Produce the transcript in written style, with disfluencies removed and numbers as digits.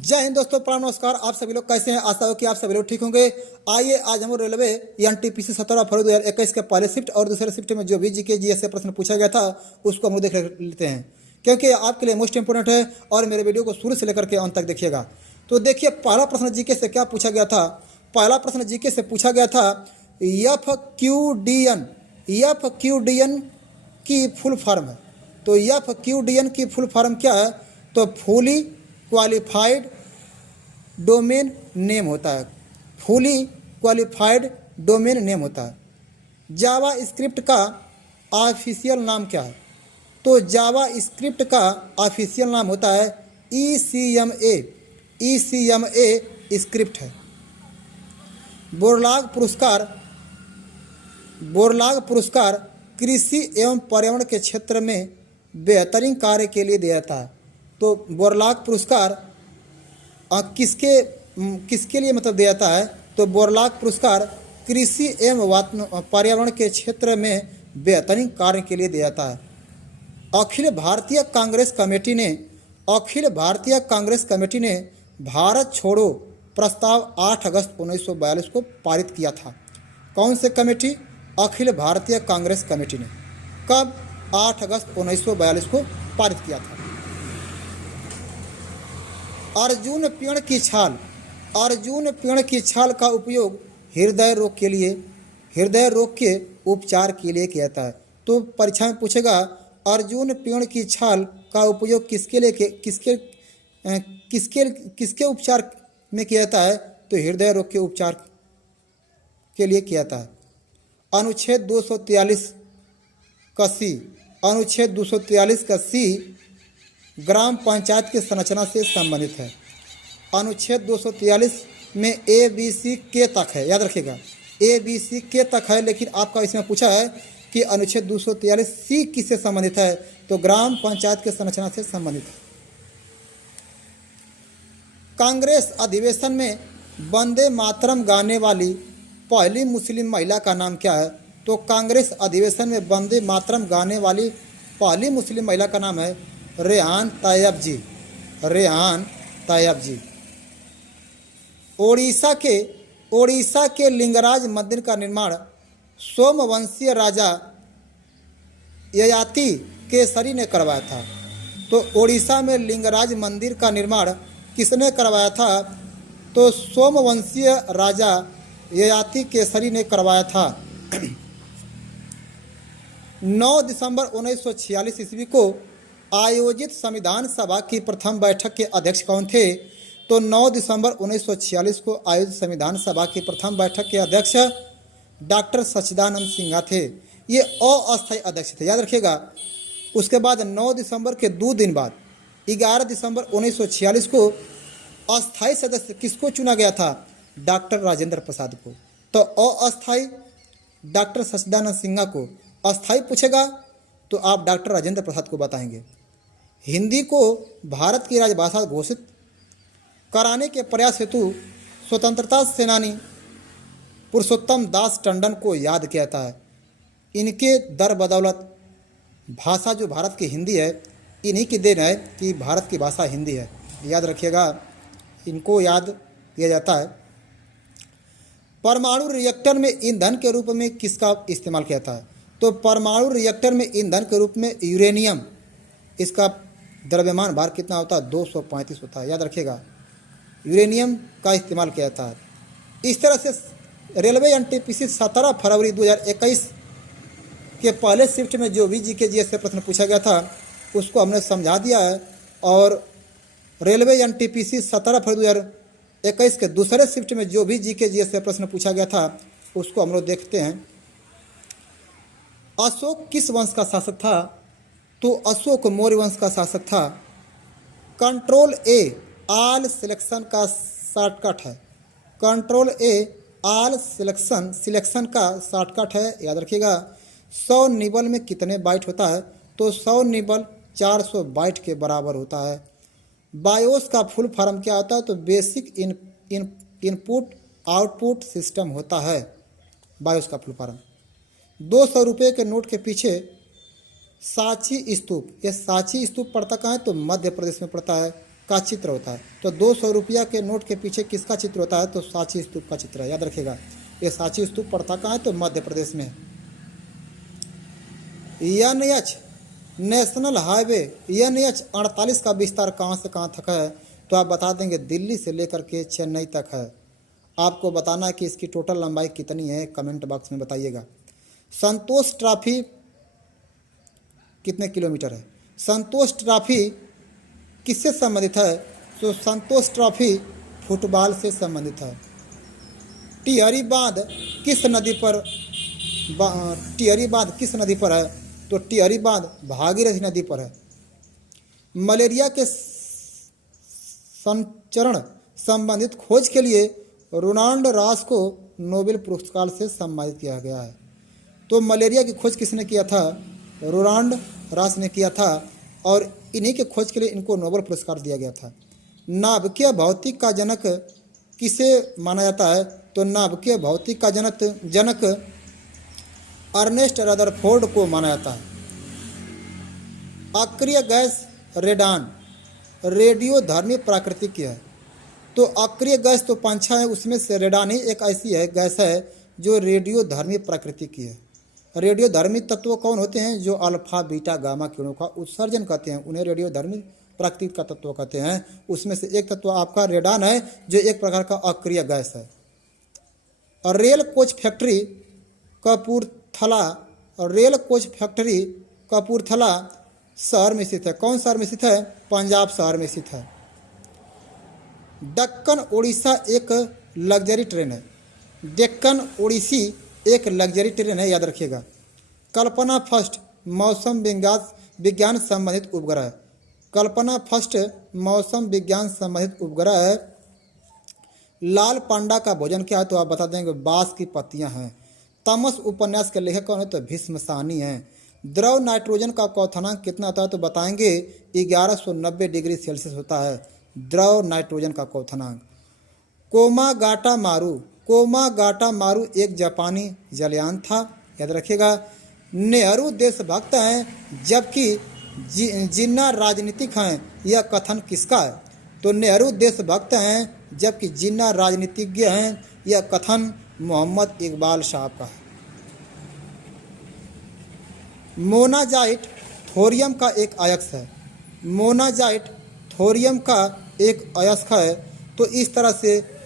जय हिंद दोस्तों, प्रणाम, नमस्कार। आप सभी लोग कैसे हैं? आशा हो कि आप सभी लोग ठीक होंगे। आइए आज हम रेलवे एनटीपीसी 17 फरवरी 2021 के पहले शिफ्ट और दूसरे शिफ्ट में जो भी जीके जीएस से प्रश्न पूछा गया था उसको हम लोग देख लेते हैं, क्योंकि आपके लिए मोस्ट इंपोर्टेंट है। और मेरे वीडियो को शुरू से लेकर के अंत तक देखिएगा। तो देखिए, पहला प्रश्न जीके से क्या पूछा गया था। पहला प्रश्न जीके से पूछा गया था एफ की फुल फॉर्म है। तो एफ की फुल फॉर्म क्या है? तो फुली क्वालिफाइड डोमेन नेम होता है। फुली क्वालिफाइड डोमेन नेम होता है। जावा स्क्रिप्ट का ऑफिशियल नाम क्या है? तो जावा स्क्रिप्ट का ऑफिशियल नाम होता है ECMA स्क्रिप्ट है। बोरलाग पुरस्कार कृषि एवं पर्यावरण के क्षेत्र में बेहतरीन कार्य के लिए दिया जाता है। तो बोरलाग पुरस्कार किसके लिए मतलब दिया जाता है? तो बोरलाग पुरस्कार कृषि एवं पर्यावरण के क्षेत्र में बेहतरीन कार्य के लिए दिया जाता है। अखिल भारतीय कांग्रेस कमेटी ने भारत छोड़ो प्रस्ताव 8 अगस्त 1942 को पारित किया था। कौन से कमेटी? अखिल भारतीय कांग्रेस कमेटी ने। कब? 8 अगस्त 1942 को पारित किया था। अर्जुन पेड़ की छाल का उपयोग हृदय रोग के उपचार के लिए किया जाता है। तो परीक्षा में पूछेगा अर्जुन पेड़ की छाल का उपयोग किसके उपचार में किया जाता है? तो हृदय रोग के उपचार के लिए किया जाता है। अनुच्छेद 243 का सी ग्राम पंचायत की संरचना से संबंधित है। अनुच्छेद 243 में ABC के तक है, याद रखिएगा, ABC के तक है। लेकिन आपका इसमें पूछा है कि अनुच्छेद 243 सी किससे संबंधित है? तो ग्राम पंचायत के संरचना से संबंधित है। कांग्रेस अधिवेशन में वंदे मातरम गाने वाली पहली मुस्लिम महिला का नाम क्या है? तो कांग्रेस अधिवेशन में वंदे मातरम गाने वाली पहली मुस्लिम महिला का नाम है रेहान तायब जी। ओडिशा के लिंगराज मंदिर का निर्माण सोमवंशीय राजा ययाति केसरी ने करवाया था। तो ओडिशा में लिंगराज मंदिर का निर्माण किसने करवाया था? तो सोमवंशीय राजा ययाति केसरी ने करवाया था। 9 दिसंबर 1946 ईस्वी को आयोजित संविधान सभा की प्रथम बैठक के अध्यक्ष कौन थे? तो 9 दिसंबर 1946 को आयोजित संविधान सभा की प्रथम बैठक के अध्यक्ष डॉक्टर सच्चिदानंद सिन्हा थे। ये अस्थायी अध्यक्ष थे, याद रखिएगा। उसके बाद 9 दिसंबर के 2 दिन बाद 11 दिसंबर 1946 को अस्थायी सदस्य किसको चुना गया था? डॉक्टर राजेंद्र प्रसाद को। तो अस्थायी डॉक्टर सच्चिदानंद सिन्हा को, अस्थायी पूछेगा तो आप डॉक्टर राजेंद्र प्रसाद को बताएंगे। हिंदी को भारत की राजभाषा घोषित कराने के प्रयास हेतु स्वतंत्रता सेनानी पुरुषोत्तम दास टंडन को याद किया जाता है। इनके दर बदौलत भाषा जो भारत की हिंदी है, इन्हीं की देन है कि भारत की भाषा हिंदी है। याद रखिएगा, इनको याद किया जाता है। परमाणु रिएक्टर में ईंधन के रूप में किसका इस्तेमाल किया जाता है? तो परमाणु रिएक्टर में ईंधन के रूप में यूरेनियम, इसका द्रव्यमान भार कितना होता है? 235 होता है, याद रखिएगा। यूरेनियम का इस्तेमाल किया जाता है। इस तरह से रेलवे एनटीपीसी 17 फरवरी 2021 के पहले शिफ्ट में जो भी जीके जीएस से प्रश्न पूछा गया था उसको हमने समझा दिया है। और रेलवे एनटीपीसी 17 फरवरी 2021 के दूसरे शिफ्ट में जो भी जीके जीएस से प्रश्न पूछा गया था उसको हम लोग देखते हैं। अशोक किस वंश का शासक था? तो अशोक मौर्य वंश का शासक था। कंट्रोल ए ऑल सिलेक्शन का शॉर्टकट है। कंट्रोल ए ऑल सिलेक्शन का शॉर्टकट है, याद रखिएगा। 100 निबल में कितने बाइट होता है? तो 100 निबल 400 बाइट के बराबर होता है। बायोस का फुल फॉर्म क्या होता है? तो बेसिक इनपुट आउटपुट सिस्टम होता है बायोस का फुल फॉर्म। 200 रुपये के नोट के पीछे सांची स्तूप, ये सांची स्तूप पड़ता कहाँ है? तो मध्य प्रदेश में पड़ता है। का चित्र होता है। तो 200 रुपया के नोट के पीछे किसका चित्र होता है? तो सांची स्तूप का चित्र है, याद रखिएगा। ये सांची स्तूप पड़ता कहाँ है? तो मध्य प्रदेश में। NH नेशनल हाईवे NH 48 का विस्तार कहाँ से कहाँ तक है? तो आप बता देंगे दिल्ली से लेकर के चेन्नई तक है। आपको बताना है कि इसकी टोटल लंबाई कितनी है, कमेंट बॉक्स में बताइएगा। संतोष ट्रॉफी कितने किलोमीटर है? संतोष ट्रॉफी किससे संबंधित है? तो संतोष ट्रॉफी फुटबॉल से संबंधित है। टिहरी बांध किस नदी पर टिहरी बांध किस नदी पर है? तो टिहरी बांध भागीरथी नदी पर है। मलेरिया के संचरण संबंधित खोज के लिए रोनाल्ड रॉस को नोबेल पुरस्कार से सम्मानित किया गया है। तो मलेरिया की खोज किसने किया था? रोनाल्ड रॉस ने किया था, और इन्हीं के खोज के लिए इनको नोबेल पुरस्कार दिया गया था। नाभिकीय भौतिक का जनक किसे माना जाता है? तो नाभिकीय भौतिक का जनक अर्नेस्ट रदरफोर्ड को माना जाता है। अक्रिय गैस रेडान रेडियोधर्मी प्रकृति की है। तो अक्रिय गैस तो 5 है, उसमें से रेडान ही एक ऐसी है गैस है जो रेडियोधर्मी प्रकृति की है। रेडियोधर्मी तत्व कौन होते हैं? जो अल्फा बीटा गामा किरणों का उत्सर्जन करते हैं, उन्हें रेडियोधर्मी प्रकृति का तत्व कहते हैं। उसमें से एक तत्व आपका रेडान है, जो एक प्रकार का अक्रिय गैस है। और रेल कोच फैक्ट्री कपूरथला शहर में स्थित है। कौन शहर में स्थित है? पंजाब शहर में स्थित है। दक्कन ओडिशा एक लग्जरी ट्रेन है। डेक्कन ओडिसी एक लग्जरी ट्रेन है, याद रखिएगा। कल्पना फर्स्ट मौसम विज्ञान संबंधित उपग्रह है। कल्पना फर्स्ट मौसम विज्ञान संबंधित उपग्रह है। लाल पांडा का भोजन क्या है? तो आप बता देंगे बांस की पत्तियां हैं। तमस उपन्यास के लेखक कौन है? तो भीष्म साहनी हैं। द्रव नाइट्रोजन का क्वथनांक कितना होता है? तो बताएंगे 1190 डिग्री सेल्सियस होता है द्रव नाइट्रोजन का क्वथनांक। कोमागाटा मारू एक जापानी जलयान था, याद रखिएगा। नेहरू देशभक्त हैं जबकि जिन्ना राजनीतिक हैं, यह कथन किसका है? तो नेहरू देशभक्त हैं जबकि जिन्ना राजनीतिज्ञ हैं, यह कथन मोहम्मद इकबाल साहब का है। मोनाजाइट थोरियम का एक अयस्क है। मोनाजाइट थोरियम का एक अयस्क है। तो इस तरह से